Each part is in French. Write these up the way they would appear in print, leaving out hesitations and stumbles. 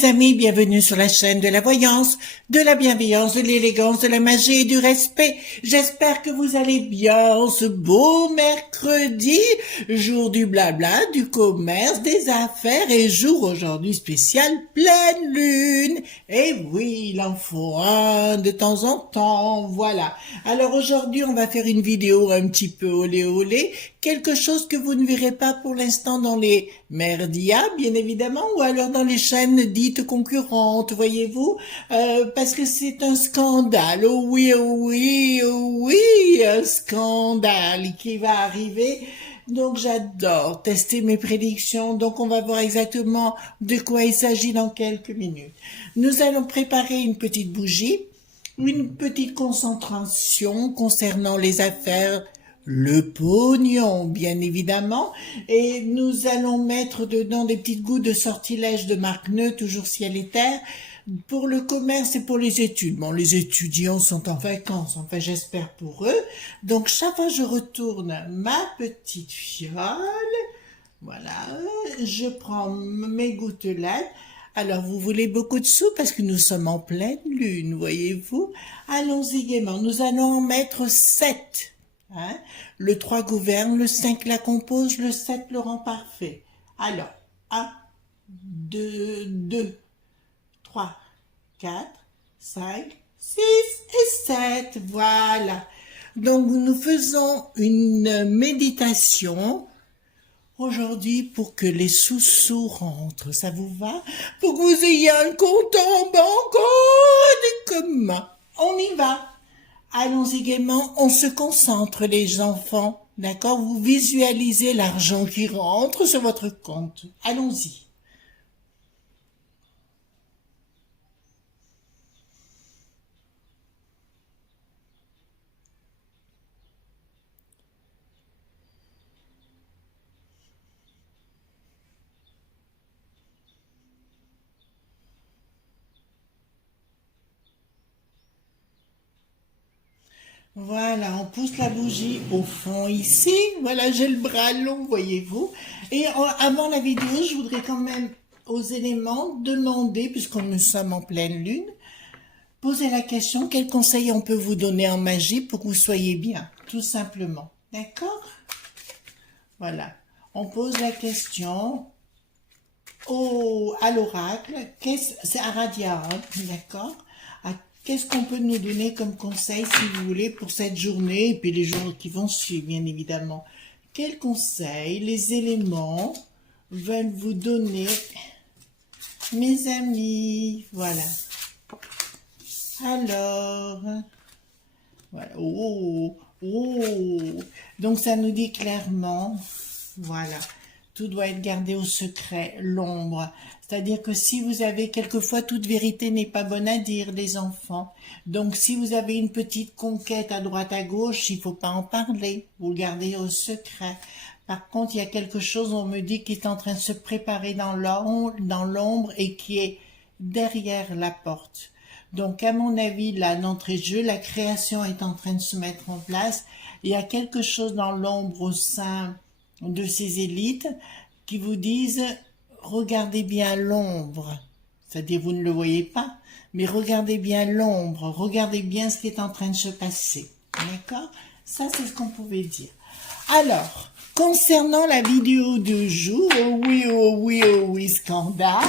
mes amis, bienvenue sur la chaîne de la voyance, de la bienveillance, de l'élégance, de la magie et du respect. J'espère que vous allez bien en ce beau mercredi, jour du blabla, du commerce, des affaires et jour aujourd'hui spécial pleine lune. Et oui, il en faut un de temps en temps, voilà. Alors aujourd'hui, on va faire une vidéo un petit peu olé olé, quelque chose que vous ne verrez pas pour l'instant dans les merdias, bien évidemment, ou alors dans les chaînes dites concurrentes, voyez-vous, parce que c'est un scandale, oh oui, oh oui, oh oui, un scandale qui va arriver. Donc j'adore tester mes prédictions, donc on va voir exactement de quoi il s'agit dans quelques minutes. Nous allons préparer une petite bougie, une petite concentration concernant les affaires, le pognon, bien évidemment, et nous allons mettre dedans des petites gouttes de sortilège de marque Neu, toujours ciel et terre, pour le commerce et pour les études. Bon, les étudiants sont en vacances, enfin j'espère pour eux. Donc chaque fois je retourne ma petite fiole, voilà, je prends mes gouttelettes. Alors, vous voulez beaucoup de sous parce que nous sommes en pleine lune, voyez-vous. Allons-y gaiement. Nous allons en mettre 7. Hein? Le 3 gouverne, le 5 la compose, le 7 le rend parfait. Alors, 1, 2, 3, 4, 5, 6 et 7. Voilà. Donc, nous faisons une méditation aujourd'hui pour que les sous-sous rentrent, ça vous va? Pour que vous ayez un compte en banque des communs. On y va. Allons-y gaiement, on se concentre les enfants, d'accord? Vous visualisez l'argent qui rentre sur votre compte. Allons-y. Voilà, on pousse la bougie au fond ici. Voilà, j'ai le bras long, voyez-vous. Et avant la vidéo, je voudrais quand même aux éléments demander, puisque nous sommes en pleine lune, poser la question, quel conseil on peut vous donner en magie pour que vous soyez bien, tout simplement. D'accord? Voilà. On pose la question à l'oracle, c'est à Radia, hein, d'accord? Qu'est-ce qu'on peut nous donner comme conseil, si vous voulez, pour cette journée et puis les jours qui vont suivre, bien évidemment. Quels conseils les éléments veulent vous donner, mes amis? Voilà. Alors, voilà. Oh, oh. Donc ça nous dit clairement, voilà. Tout doit être gardé au secret, l'ombre. C'est-à-dire que si vous avez, quelquefois, toute vérité n'est pas bonne à dire, les enfants. Donc, si vous avez une petite conquête à droite, à gauche, il faut pas en parler. Vous le gardez au secret. Par contre, il y a quelque chose, on me dit, qui est en train de se préparer dans l'ombre et qui est derrière la porte. Donc, à mon avis, là, d'entrée de jeu, la création est en train de se mettre en place. Il y a quelque chose dans l'ombre au sein de ces élites qui vous disent regardez bien l'ombre, c'est-à-dire vous ne le voyez pas, mais regardez bien l'ombre, regardez bien ce qui est en train de se passer, d'accord? Ça c'est ce qu'on pouvait dire. Alors, concernant la vidéo de jour, oh oui, oh oui, oh oui, scandale,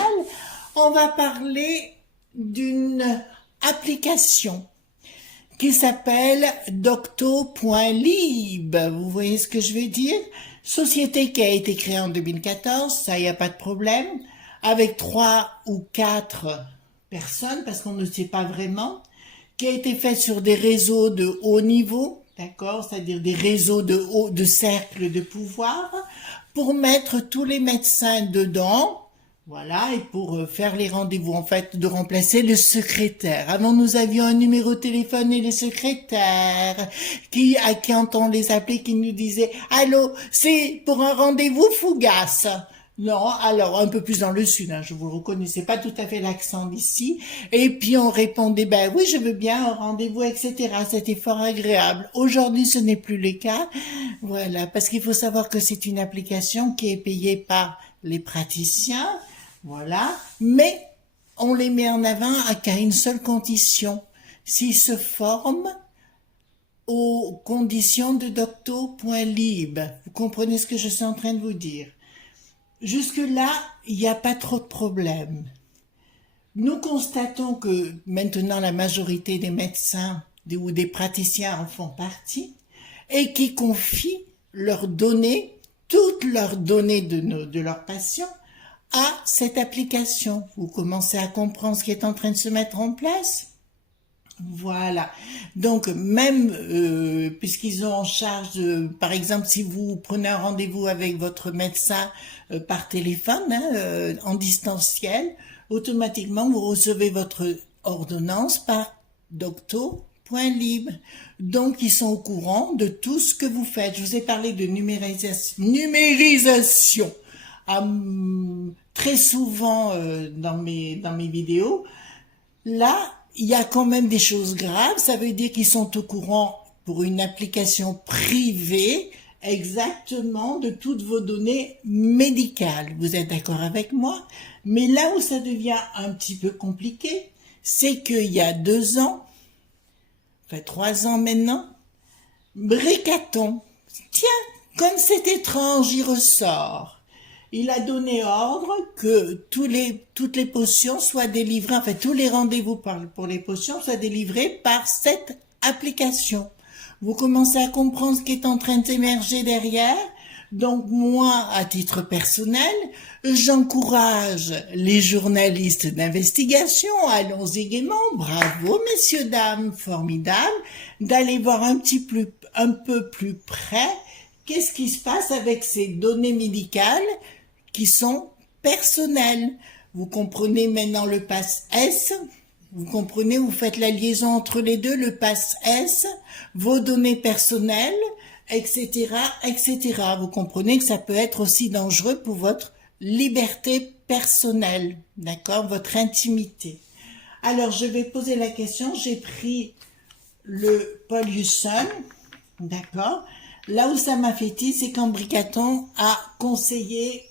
on va parler d'une application qui s'appelle Docto.lib. Vous voyez ce que je veux dire? Société qui a été créée en 2014, ça y a pas de problème, avec 3 ou 4 personnes, parce qu'on ne sait pas vraiment, qui a été faite sur des réseaux de haut niveau, d'accord, c'est-à-dire des réseaux de cercles de pouvoir, pour mettre tous les médecins dedans. Voilà, et pour faire les rendez-vous, en fait, de remplacer le secrétaire. Avant, nous avions un numéro de téléphone et le secrétaire, à qui on les appelait, qui nous disait « Allô, c'est pour un rendez-vous Fougas ?» Non, alors un peu plus dans le sud, hein, je vous le reconnaissais pas tout à fait l'accent d'ici. Et puis on répondait, ben oui, je veux bien un rendez-vous, etc. C'était fort agréable. Aujourd'hui, ce n'est plus le cas. Voilà, parce qu'il faut savoir que c'est une application qui est payée par les praticiens. Voilà, mais on les met en avant qu'à une seule condition, s'ils se forment aux conditions de docto.lib. Vous comprenez ce que je suis en train de vous dire? Jusque-là, il n'y a pas trop de problèmes. Nous constatons que maintenant la majorité des médecins ou des praticiens en font partie et qui confient leurs données, toutes leurs données de leurs patients à cette application. Vous commencez à comprendre ce qui est en train de se mettre en place? Voilà. Donc, même puisqu'ils ont en charge, par exemple, si vous prenez un rendez-vous avec votre médecin par téléphone, en distanciel, automatiquement, vous recevez votre ordonnance par docto.lib. Donc, ils sont au courant de tout ce que vous faites. Je vous ai parlé de numérisation. Très souvent dans mes vidéos. Là, il y a quand même des choses graves, ça veut dire qu'ils sont au courant pour une application privée exactement de toutes vos données médicales. Vous êtes d'accord avec moi? Mais là où ça devient un petit peu compliqué, c'est qu'il y a 2 ans, enfin 3 ans maintenant, Bricaton, tiens, comme c'est étrange, il ressort. Il a donné ordre que toutes les potions soient délivrées, enfin tous les rendez-vous pour les potions soient délivrés par cette application. Vous commencez à comprendre ce qui est en train d'émerger derrière. Donc moi, à titre personnel, j'encourage les journalistes d'investigation, allons-y gaiement, bravo messieurs, dames, formidable, d'aller voir un peu plus près qu'est-ce qui se passe avec ces données médicales qui sont personnelles. Vous comprenez maintenant le pass S, vous comprenez, vous faites la liaison entre les deux, le pass S, vos données personnelles, etc., etc. Vous comprenez que ça peut être aussi dangereux pour votre liberté personnelle, d'accord, votre intimité. Alors, je vais poser la question, j'ai pris le Paul Husson, d'accord. Là où ça m'a fait tilt, c'est quand Bricaton a conseillé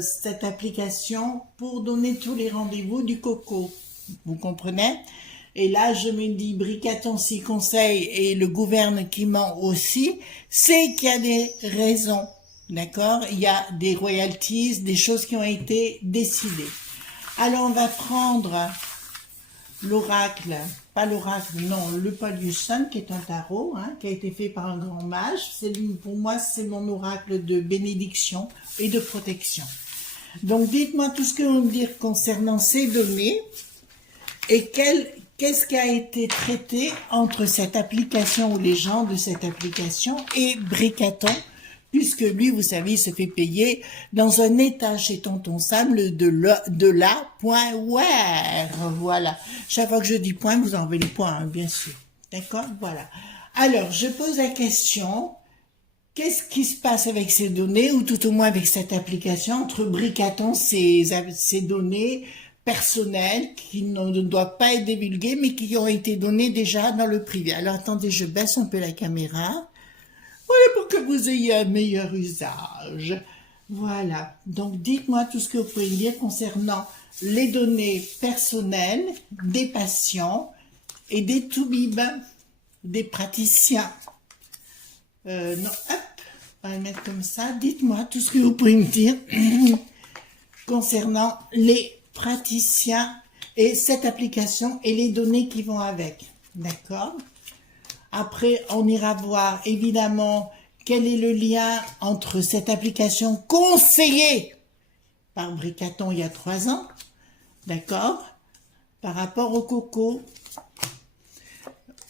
cette application pour donner tous les rendez-vous du coco. Vous comprenez? Et là, je me dis, Bricaton s'y conseille et le gouvernement aussi, c'est qu'il y a des raisons, d'accord? Il y a des royalties, des choses qui ont été décidées. Alors, on va prendre l'oracle, pas l'oracle, non, le Paul Husson, qui est un tarot, qui a été fait par un grand mage. Pour moi, c'est mon oracle de bénédiction et de protection. Donc, dites-moi tout ce que vous me dire concernant ces données et qu'est-ce qui a été traité entre cette application ou les gens de cette application et Bricaton, puisque lui, vous savez, il se fait payer dans un état chez Tonton Sam de la point where. Voilà. Chaque fois que je dis point, vous enlevez les points, bien sûr. D'accord? Voilà. Alors, je pose la question, qu'est-ce qui se passe avec ces données, ou tout au moins avec cette application, entre Bricaton, ces données personnelles qui ne doivent pas être divulguées, mais qui ont été données déjà dans le privé. Alors, attendez, je baisse un peu la caméra. Voilà, pour que vous ayez un meilleur usage. Voilà. Donc, dites-moi tout ce que vous pouvez me dire concernant les données personnelles des patients et des toubibs, des praticiens. Non, hop, on va le mettre comme ça. Dites-moi tout ce que vous pouvez me dire concernant les praticiens et cette application et les données qui vont avec. D'accord? Après, on ira voir évidemment quel est le lien entre cette application conseillée par Bricaton il y a 3 ans, d'accord, par rapport au coco.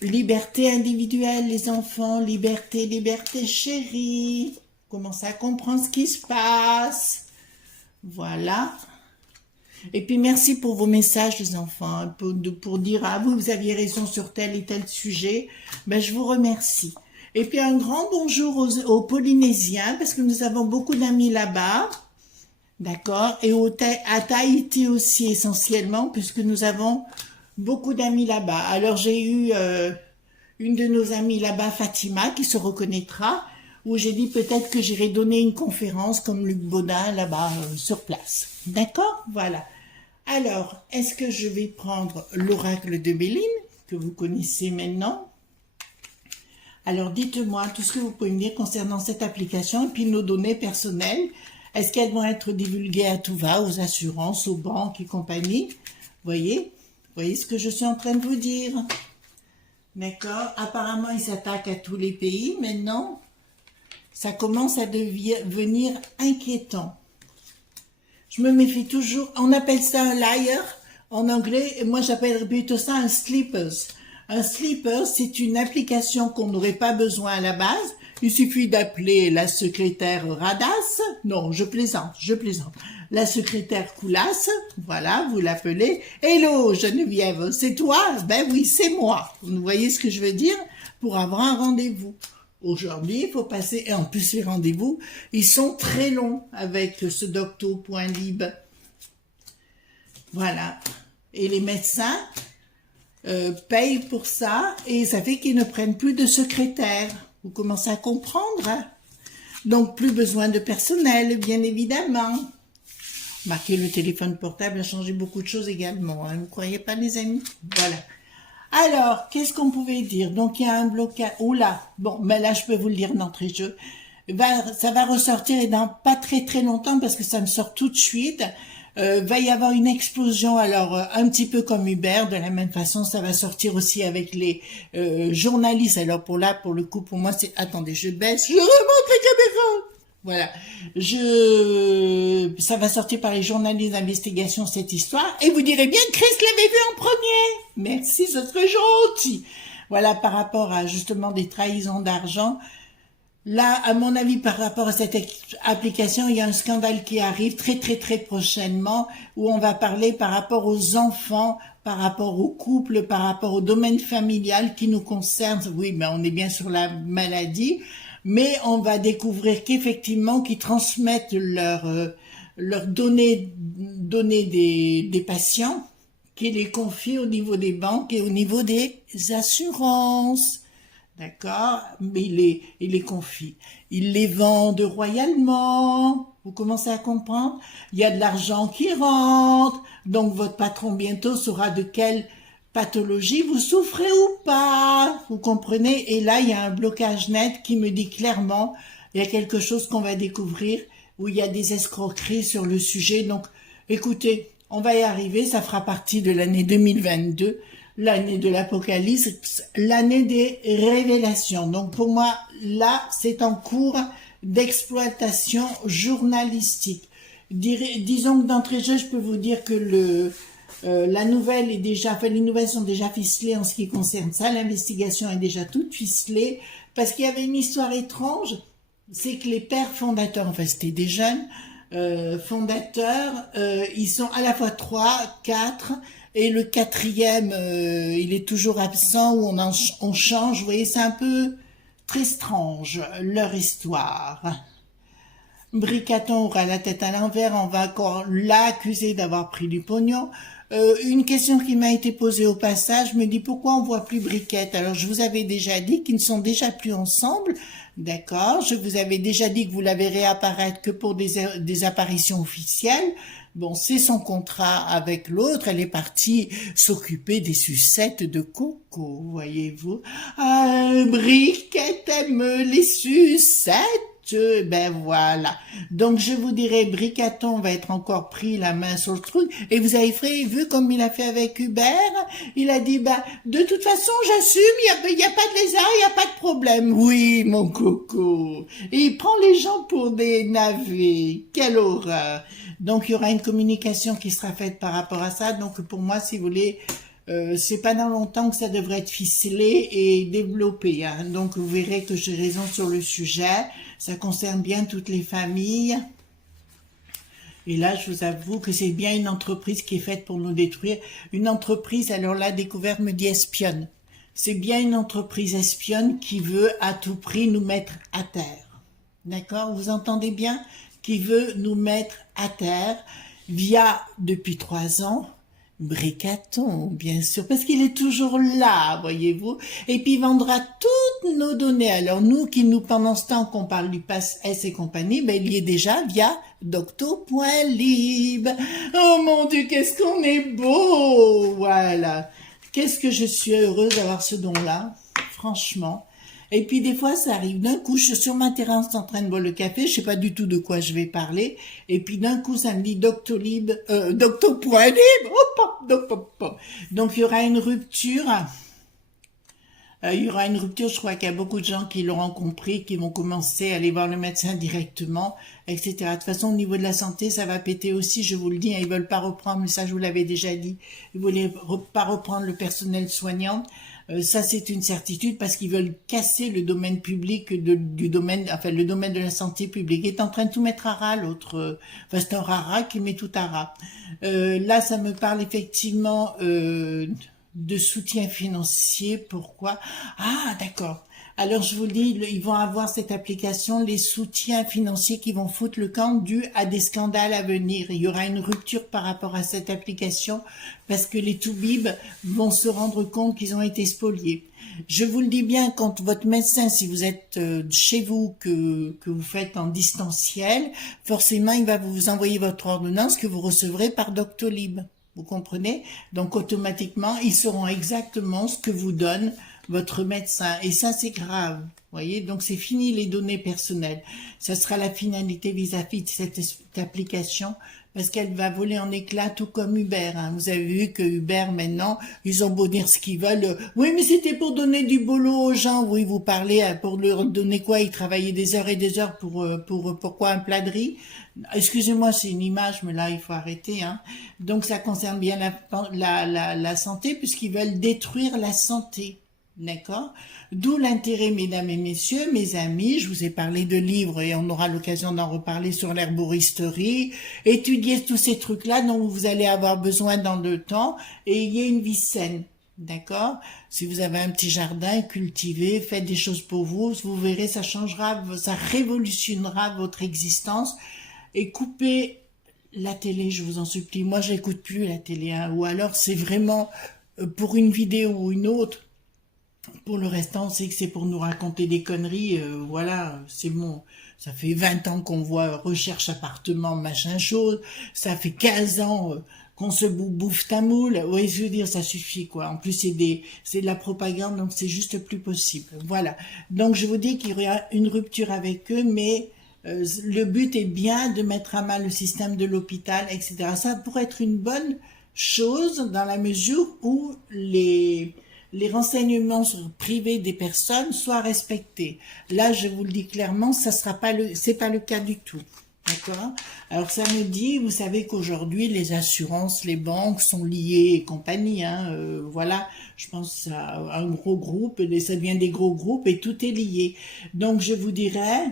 Liberté individuelle, les enfants, liberté, liberté chérie. Commencez à comprendre ce qui se passe. Voilà. Et puis merci pour vos messages les enfants, pour dire ah vous aviez raison sur tel et tel sujet. Ben je vous remercie. Et puis un grand bonjour aux Polynésiens parce que nous avons beaucoup d'amis là-bas, d'accord, et à Tahiti aussi essentiellement puisque nous avons beaucoup d'amis là-bas. Alors j'ai eu une de nos amies là-bas, Fatima, qui se reconnaîtra, où j'ai dit peut-être que j'irai donner une conférence comme Luc Baudin là-bas sur place. D'accord? Voilà. Alors, est-ce que je vais prendre l'oracle de Béline, que vous connaissez maintenant? Alors, dites-moi tout ce que vous pouvez me dire concernant cette application et puis nos données personnelles. Est-ce qu'elles vont être divulguées à tout va, aux assurances, aux banques et compagnie? Voyez ce que je suis en train de vous dire. D'accord? Apparemment, ils s'attaquent à tous les pays. Maintenant, ça commence à devenir inquiétant. Je me méfie toujours. On appelle ça un liar en anglais. Et moi, j'appelle plutôt ça un sleepers. Un sleeper, c'est une application qu'on n'aurait pas besoin à la base. Il suffit d'appeler la secrétaire Radasse. Non, je plaisante. La secrétaire Coulasse. Voilà, vous l'appelez. Hello, Geneviève, c'est toi? Ben oui, c'est moi. Vous voyez ce que je veux dire? Pour avoir un rendez-vous. Aujourd'hui, il faut passer, et en plus les rendez-vous, ils sont très longs avec ce docto.lib. Voilà. Et les médecins payent pour ça, et ça fait qu'ils ne prennent plus de secrétaire. Vous commencez à comprendre, hein? Donc, plus besoin de personnel, bien évidemment. Marquez, le téléphone portable a changé beaucoup de choses également, hein, vous ne croyez pas, les amis? Voilà. Alors, qu'est-ce qu'on pouvait dire? Donc, il y a un blocage. Oula, bon, mais là, je peux vous le dire d'entrée de jeu. Ça va ressortir et dans pas très longtemps, parce que ça me sort tout de suite. Va y avoir une explosion, alors un petit peu comme Uber, de la même façon, ça va sortir aussi avec les journalistes. Alors pour le coup, pour moi, c'est... Attendez, je baisse, je remonte la caméra. Voilà, ça va sortir par les journalistes d'investigation, cette histoire, et vous direz bien que Chris l'avait vu en premier. Merci, c'est très gentil. Voilà, par rapport à justement des trahisons d'argent. Là, à mon avis, par rapport à cette application, il y a un scandale qui arrive très prochainement où on va parler par rapport aux enfants, par rapport aux couples, par rapport au domaine familial qui nous concerne. Oui, mais on est bien sur la maladie, mais on va découvrir qu'effectivement, qu'ils transmettent leurs données des patients, qu'ils les confient au niveau des banques et au niveau des assurances. D'accord? Mais il les confie. Ils les vendent royalement. Vous commencez à comprendre? Il y a de l'argent qui rentre. Donc, votre patron bientôt saura de quelle pathologie vous souffrez ou pas. Vous comprenez? Et là, il y a un blocage net qui me dit clairement, il y a quelque chose qu'on va découvrir où il y a des escroqueries sur le sujet. Donc, écoutez, on va y arriver. Ça fera partie de l'année 2022. L'année de l'Apocalypse, l'année des révélations. Donc pour moi, là, c'est en cours d'exploitation journalistique. Disons que d'entrée de jeu, je peux vous dire que la nouvelle est déjà, enfin les nouvelles sont déjà ficelées en ce qui concerne ça. L'investigation est déjà toute ficelée parce qu'il y avait une histoire étrange. C'est que les pères fondateurs, enfin c'était des jeunes fondateurs, ils sont à la fois 3, 4. Et le quatrième, il est toujours absent, ou on change. Vous voyez, c'est un peu très strange, leur histoire. Bricaton aura la tête à l'envers, on va encore l'accuser d'avoir pris du pognon. Une question qui m'a été posée au passage me dit pourquoi on voit plus Briquette. Alors je vous avais déjà dit qu'ils ne sont déjà plus ensemble, d'accord. Je vous avais déjà dit que vous la verrez apparaître que pour des apparitions officielles. Bon, c'est son contrat avec l'autre, elle est partie s'occuper des sucettes de coco, voyez-vous. Ah, Briquette aime les sucettes. Ben voilà. Donc je vous dirais, Bricaton va être encore pris la main sur le truc. Et vous avez vu comme il a fait avec Hubert? Il a dit, ben, de toute façon, j'assume, il y a pas de lézard, il n'y a pas de problème. Oui, mon coco. Et il prend les gens pour des navets. Quelle horreur. Donc il y aura une communication qui sera faite par rapport à ça. Donc pour moi, si vous voulez, c'est pas dans longtemps que ça devrait être ficelé et développé, hein. Donc vous verrez que j'ai raison sur le sujet. Ça concerne bien toutes les familles. Et là, je vous avoue que c'est bien une entreprise qui est faite pour nous détruire. Une entreprise, alors là, découverte me dit espionne. C'est bien une entreprise espionne qui veut à tout prix nous mettre à terre. D'accord? Vous entendez bien? Qui veut nous mettre à terre via, depuis 3 ans, Bricaton, bien sûr, parce qu'il est toujours là, voyez-vous, et puis il vendra toutes nos données. Alors nous, pendant ce temps qu'on parle du Pass S et compagnie, ben il y est déjà via docto.lib. Oh mon Dieu, qu'est-ce qu'on est beau, voilà. Qu'est-ce que je suis heureuse d'avoir ce don-là, franchement. Et puis des fois, ça arrive. D'un coup, je suis sur ma terrasse en train de boire le café, je sais pas du tout de quoi je vais parler. Et puis d'un coup, ça me dit Doctolib, Docto.lib. Hop, hop, hop, hop, hop. Donc il y aura une rupture. Il y aura une rupture, je crois qu'il y a beaucoup de gens qui l'auront compris, qui vont commencer à aller voir le médecin directement, etc. De toute façon, au niveau de la santé, ça va péter aussi, je vous le dis, hein, ils veulent pas reprendre, mais ça je vous l'avais déjà dit, ils voulaient pas reprendre le personnel soignant. Ça c'est une certitude parce qu'ils veulent casser le domaine public du domaine, enfin le domaine de la santé publique. Il est en train de tout mettre à ras l'autre, enfin c'est un rara qui met tout à ras. Là ça me parle effectivement de soutien financier. Pourquoi? Ah, d'accord. Alors, je vous le dis, ils vont avoir cette application, les soutiens financiers qui vont foutre le camp dû à des scandales à venir. Il y aura une rupture par rapport à cette application parce que les toubibs vont se rendre compte qu'ils ont été spoliés. Je vous le dis bien, quand votre médecin, si vous êtes chez vous, que vous faites en distanciel, forcément, il va vous envoyer votre ordonnance que vous recevrez par Doctolib. Vous comprenez? Donc, automatiquement, ils sauront exactement ce que vous donne votre médecin. Et ça, c'est grave. Vous voyez? Donc, c'est fini les données personnelles. Ça sera la finalité vis-à-vis de cette application parce qu'elle va voler en éclats tout comme Uber. Hein. Vous avez vu que Uber, maintenant, ils ont beau dire ce qu'ils veulent. Oui, mais c'était pour donner du boulot aux gens. Oui, vous parlez pour leur donner quoi? Ils travaillaient des heures et des heures pour quoi? Un plat de riz? Excusez-moi, c'est une image, mais là, il faut arrêter. Hein. Donc, ça concerne bien la santé puisqu'ils veulent détruire la santé. D'accord? D'où l'intérêt, mesdames et messieurs, mes amis, je vous ai parlé de livres et on aura l'occasion d'en reparler sur l'herboristerie. Étudiez tous ces trucs-là dont vous allez avoir besoin dans le temps et ayez une vie saine. D'accord? Si vous avez un petit jardin, cultivez, faites des choses pour vous, vous verrez, ça changera, ça révolutionnera votre existence. Et coupez la télé, je vous en supplie. Moi, j'écoute plus la télé, hein. Ou alors c'est vraiment pour une vidéo ou une autre. Pour le restant, on sait que c'est pour nous raconter des conneries, voilà, c'est bon. Ça fait 20 ans qu'on voit recherche appartement, machin chose. Ça fait 15 ans qu'on se bouffe ta moule. Oui, je veux dire, ça suffit, quoi. En plus, c'est de la propagande, donc c'est juste plus possible. Voilà. Donc, je vous dis qu'il y aura une rupture avec eux, mais le but est bien de mettre à mal le système de l'hôpital, etc. Ça pourrait être une bonne chose dans la mesure où les renseignements privés des personnes soient respectés. Là, je vous le dis clairement, c'est pas le cas du tout. D'accord? Alors, ça me dit, vous savez qu'aujourd'hui, les assurances, les banques sont liées et compagnie, hein, voilà. Je pense à un gros groupe, ça devient des gros groupes et tout est lié. Donc, je vous dirais,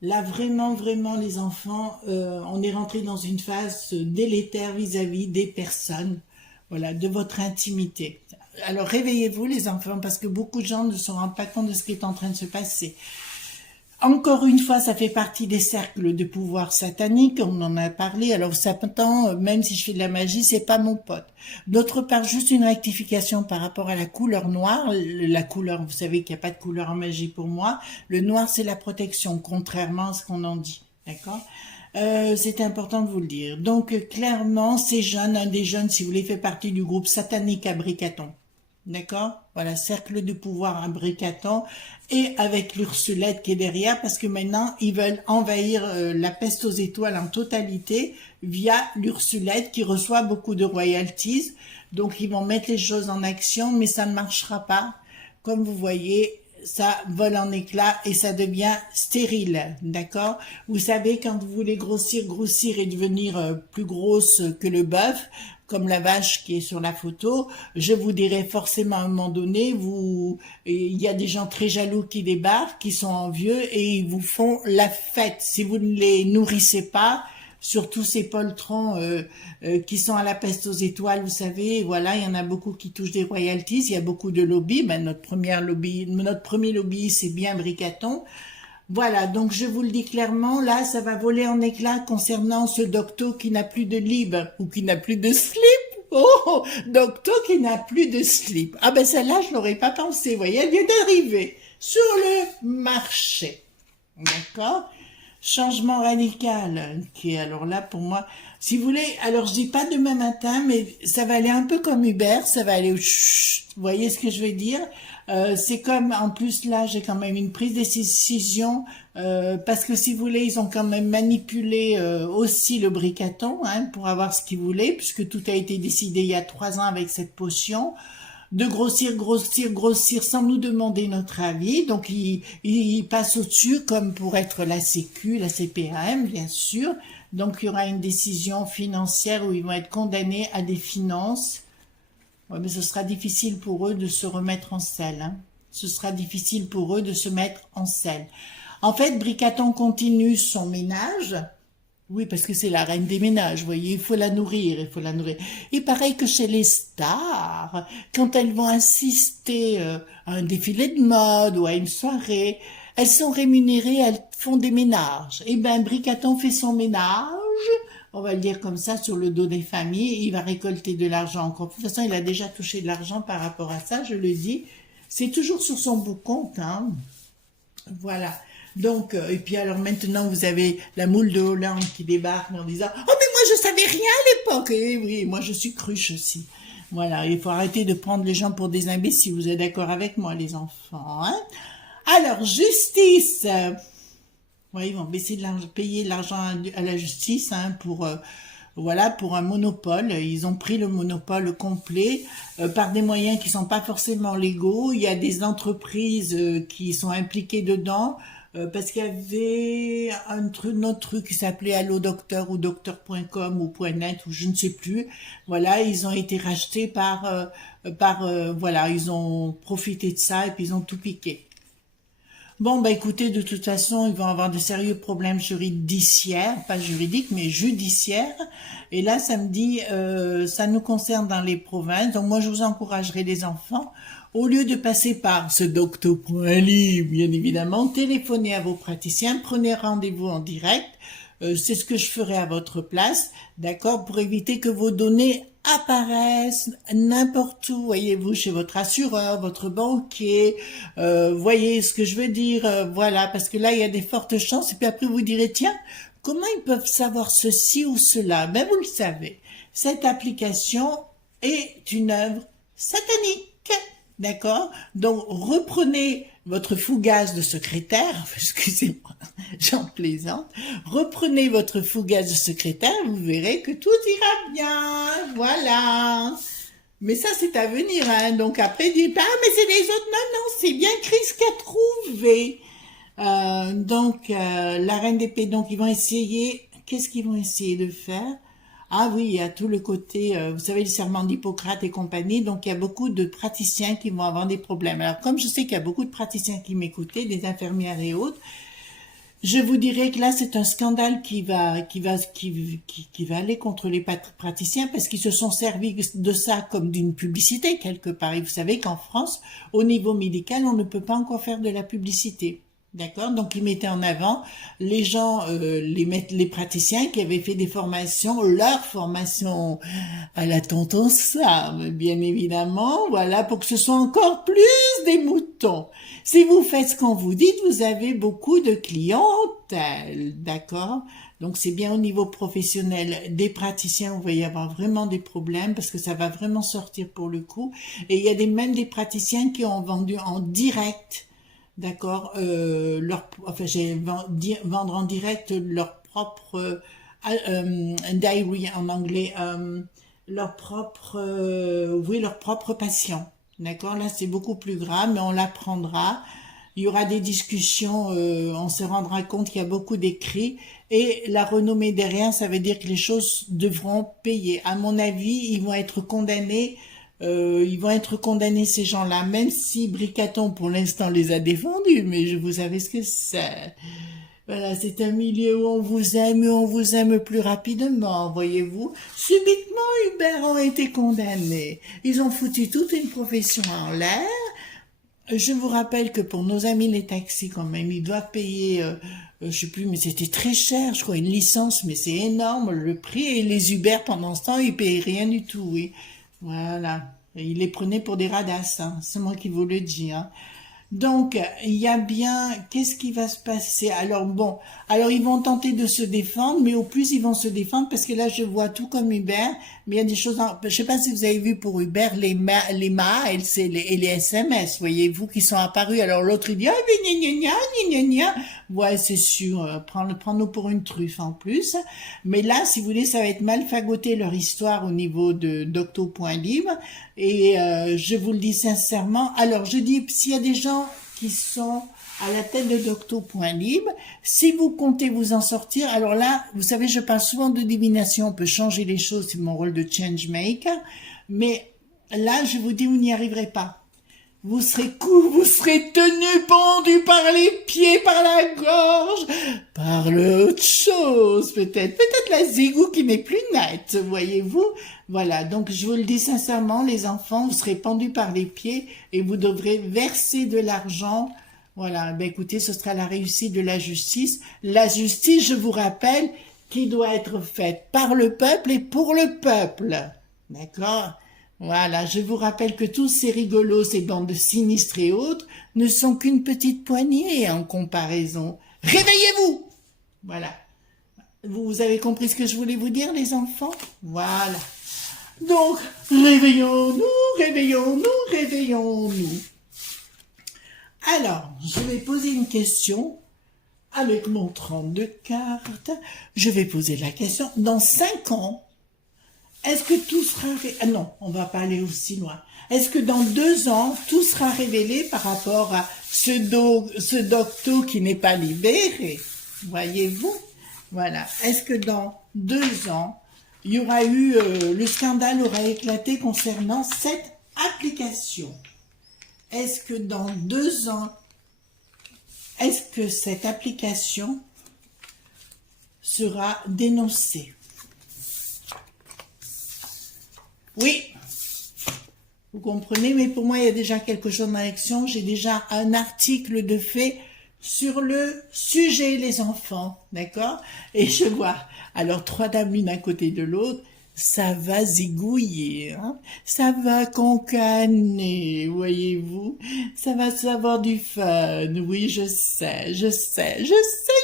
là, vraiment, vraiment, les enfants, on est rentré dans une phase délétère vis-à-vis des personnes, voilà, de votre intimité. Alors, réveillez-vous, les enfants, parce que beaucoup de gens ne se rendent pas compte de ce qui est en train de se passer. Encore une fois, ça fait partie des cercles de pouvoir satanique, on en a parlé. Alors, Satan, même si je fais de la magie, c'est pas mon pote. D'autre part, juste une rectification par rapport à la couleur noire. La couleur, vous savez qu'il n'y a pas de couleur en magie pour moi. Le noir, c'est la protection, contrairement à ce qu'on en dit. D'accord? C'est important de vous le dire. Donc, clairement, ces jeunes, un des jeunes, si vous voulez, fait partie du groupe satanique à Bricaton. D'accord? Voilà, cercle de pouvoir à Bricaton et avec l'Ursulette qui est derrière parce que maintenant, ils veulent envahir la peste aux étoiles en totalité via l'Ursulette qui reçoit beaucoup de royalties. Donc, ils vont mettre les choses en action, mais ça ne marchera pas. Comme vous voyez, ça vole en éclats et ça devient stérile, d'accord? Vous savez, quand vous voulez grossir et devenir plus grosse que le bœuf, comme la vache qui est sur la photo, je vous dirai forcément à un moment donné, il y a des gens très jaloux qui débarquent, qui sont envieux et ils vous font la fête. Si vous ne les nourrissez pas, surtout ces poltrons qui sont à la peste aux étoiles, vous savez, voilà, il y en a beaucoup qui touchent des royalties, il y a beaucoup de lobbies, ben, notre premier lobby, c'est bien Bricaton. Voilà, donc je vous le dis clairement, là, ça va voler en éclats concernant ce docto qui n'a plus de lib ou qui n'a plus de slip. Oh, docto qui n'a plus de slip. Ah ben celle-là, je l'aurais pas pensé, vous voyez, elle vient d'arriver sur le marché. D'accord? Changement radical, qui est alors là pour moi, si vous voulez, alors je dis pas demain matin, mais ça va aller un peu comme Uber, ça va aller au chut, vous voyez ce que je veux dire? C'est comme, en plus là, j'ai quand même une prise de décision, parce que si vous voulez, ils ont quand même manipulé aussi le bricaton, hein, pour avoir ce qu'ils voulaient, puisque tout a été décidé il y a 3 ans avec cette potion de grossir, grossir, grossir sans nous demander notre avis. Donc, ils passent au-dessus comme pour être la Sécu, la CPAM, bien sûr. Donc, il y aura une décision financière où ils vont être condamnés à des finances. Ouais, mais ce sera difficile pour eux de se remettre en selle. Hein. Ce sera difficile pour eux de se mettre en selle. En fait, Bricaton continue son ménage. Oui, parce que c'est la reine des ménages, vous voyez, il faut la nourrir, il faut la nourrir. Et pareil que chez les stars, quand elles vont assister à un défilé de mode ou à une soirée, elles sont rémunérées, elles font des ménages. Eh ben, Bricaton fait son ménage, on va le dire comme ça, sur le dos des familles, il va récolter de l'argent encore. De toute façon, il a déjà touché de l'argent par rapport à ça, je le dis. C'est toujours sur son beau compte, hein. Voilà. Donc, et puis alors maintenant, vous avez la moule de Hollande qui débarque en disant « Oh, mais moi, je savais rien à l'époque !» Et oui, moi, je suis cruche aussi. Voilà, il faut arrêter de prendre les gens pour des imbéciles. Vous êtes d'accord avec moi, les enfants, hein? Alors, justice. Oui, ils vont baisser de l'argent, payer de l'argent à la justice, hein, pour... voilà, pour un monopole. Ils ont pris le monopole complet par des moyens qui sont pas forcément légaux. Il y a des entreprises qui sont impliquées dedans parce qu'il y avait un autre truc qui s'appelait Allo Docteur ou docteur.com ou .net ou je ne sais plus. Voilà, ils ont été rachetés voilà, ils ont profité de ça et puis ils ont tout piqué. Bon, bah écoutez, de toute façon, ils vont avoir de sérieux problèmes judiciaires, pas juridiques, mais judiciaires. Et là, samedi, ça nous concerne dans les provinces. Donc moi, je vous encouragerai, les enfants, au lieu de passer par ce docto.ly, bien évidemment, téléphonez à vos praticiens, prenez rendez-vous en direct. C'est ce que je ferai à votre place, d'accord, pour éviter que vos données apparaissent n'importe où, voyez-vous, chez votre assureur, votre banquier, voyez ce que je veux dire, voilà, parce que là, il y a des fortes chances, et puis après, vous direz, tiens, comment ils peuvent savoir ceci ou cela? Ben, vous le savez, cette application est une œuvre satanique. D'accord? Donc, reprenez votre fougasse de secrétaire, excusez-moi, j'en plaisante, reprenez votre fougasse de secrétaire, vous verrez que tout ira bien, voilà. Mais ça, c'est à venir, hein, donc après, dites pas, ah, mais c'est les autres, non, non, c'est bien Chris qui a trouvé. La reine d'épée, donc, ils vont essayer, qu'est-ce qu'ils vont essayer de faire? Ah oui, il y a tout le côté, vous savez, le serment d'Hippocrate et compagnie, donc il y a beaucoup de praticiens qui vont avoir des problèmes. Alors comme je sais qu'il y a beaucoup de praticiens qui m'écoutaient, des infirmières et autres, je vous dirais que là c'est un scandale qui va aller contre les praticiens parce qu'ils se sont servis de ça comme d'une publicité quelque part. Et vous savez qu'en France, au niveau médical, on ne peut pas encore faire de la publicité. D'accord? Donc, ils mettaient en avant les gens, les praticiens qui avaient fait des formations, leur formation à la tonton Sam, bien évidemment, voilà, pour que ce soit encore plus des moutons. Si vous faites ce qu'on vous dit, vous avez beaucoup de clientèle, d'accord? Donc, c'est bien au niveau professionnel des praticiens, vous va y avoir vraiment des problèmes parce que ça va vraiment sortir pour le coup. Et il y a même des praticiens qui ont vendu en direct. D'accord, vendre en direct leur propre diary en anglais, leur propre patient. D'accord, là c'est beaucoup plus grave, mais on l'apprendra. Il y aura des discussions, on se rendra compte qu'il y a beaucoup d'écrits et la renommée derrière, ça veut dire que les choses devront payer. À mon avis, ils vont être condamnés. Ces gens-là, même si Bricaton pour l'instant les a défendus, mais vous savez ce que c'est. Voilà, c'est un milieu où on vous aime et on vous aime plus rapidement, voyez-vous. Subitement, Hubert ont été condamnés. Ils ont foutu toute une profession en l'air. Je vous rappelle que pour nos amis les taxis, quand même, ils doivent payer, je sais plus, mais c'était très cher, je crois, une licence, mais c'est énorme le prix. Et les Uber, pendant ce temps, ils payaient rien du tout, oui. Voilà. Et ils les prenaient pour des radasses, hein. C'est moi qui vous le dis, hein. Donc, il y a bien, qu'est-ce qui va se passer? Alors bon, alors ils vont tenter de se défendre, mais au plus ils vont se défendre parce que là je vois tout comme Uber, mais il y a des choses, je sais pas si vous avez vu pour Uber les mails et les SMS, voyez-vous, qui sont apparus. Alors l'autre il dit, ah mais gna gna gna gna gna. Ouais, c'est sûr, prends-nous pour une truffe en plus. Mais là, si vous voulez, ça va être mal fagoté leur histoire au niveau de Docto.lib. Et je vous le dis sincèrement. Alors, je dis, s'il y a des gens qui sont à la tête de Docto.lib, si vous comptez vous en sortir, alors là, vous savez, je parle souvent de divination, on peut changer les choses, c'est mon rôle de changemaker, mais là, je vous dis, vous n'y arriverez pas. Vous serez tenu pendu par les pieds, par la gorge, par l'autre chose, peut-être la zigou qui n'est plus nette, voyez-vous. Voilà, donc je vous le dis sincèrement, les enfants, vous serez pendus par les pieds et vous devrez verser de l'argent. Voilà, ben écoutez, ce sera la réussite de la justice. La justice, je vous rappelle, qui doit être faite par le peuple et pour le peuple. D'accord? Voilà, je vous rappelle que tous ces rigolos, ces bandes sinistres et autres, ne sont qu'une petite poignée en comparaison. Réveillez-vous! Voilà. Vous avez compris ce que je voulais vous dire, les enfants? Voilà. Donc, réveillons-nous, réveillons-nous, réveillons-nous. Alors, je vais poser une question avec mon 32 cartes. Je vais poser la question. Dans 5 ans, est-ce que tout sera... Ah non, on va pas aller aussi loin. Est-ce que dans 2 ans, tout sera révélé par rapport à ce docto qui n'est pas libéré? Voyez-vous? Voilà. Est-ce que dans 2 ans, il y aura eu... le scandale aura éclaté concernant cette application? Est-ce que dans 2 ans, est-ce que cette application sera dénoncée? Oui, vous comprenez, mais pour moi, il y a déjà quelque chose dans l'action. J'ai déjà un article de fait sur le sujet, les enfants, d'accord? Et je vois, alors 3 dames l'une à côté de l'autre, ça va zigouiller, hein? Ça va concaner, voyez-vous? Ça va savoir du fun, oui, je sais,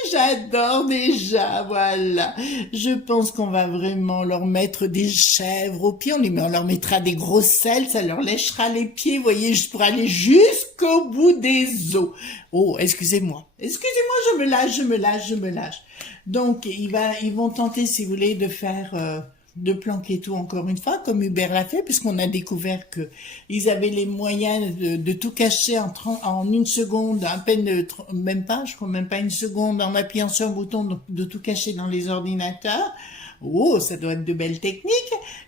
j'adore déjà, voilà. Je pense qu'on va vraiment leur mettre des chèvres aux pieds, on leur mettra des gros sels, ça leur lèchera les pieds, voyez, pour aller jusqu'au bout des os. Oh, excusez-moi, je me lâche. Donc, ils vont tenter, si vous voulez, de faire... de planquer tout encore une fois, comme Hubert l'a fait, puisqu'on a découvert que ils avaient les moyens de tout cacher en 1 seconde, à peine, même pas, je crois même pas 1 seconde, en appuyant sur un bouton, de tout cacher dans les ordinateurs. Oh, ça doit être de belles techniques.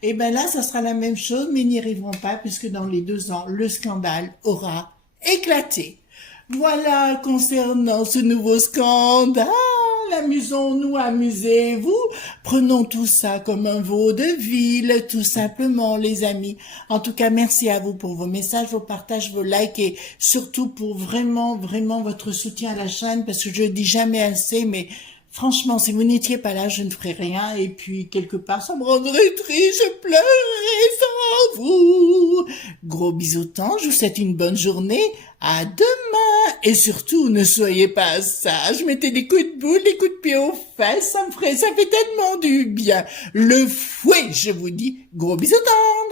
Et ben là, ça sera la même chose, mais ils n'y arriveront pas, puisque dans les 2 ans, le scandale aura éclaté. Voilà concernant ce nouveau scandale. Amusons-nous, amusez-vous. Prenons tout ça comme un vaudeville, tout simplement, les amis. En tout cas, merci à vous pour vos messages, vos partages, vos likes et surtout pour vraiment, vraiment votre soutien à la chaîne, parce que je le dis jamais assez, mais franchement, si vous n'étiez pas là, je ne ferais rien. Et puis, quelque part, ça me rendrait triste, je pleurerais sans vous. Gros bisous temps, je vous souhaite une bonne journée. À demain. Et surtout, ne soyez pas sages. Mettez des coups de boule, des coups de pied aux fesses. Ça fait tellement du bien. Le fouet, je vous dis. Gros bisous temps.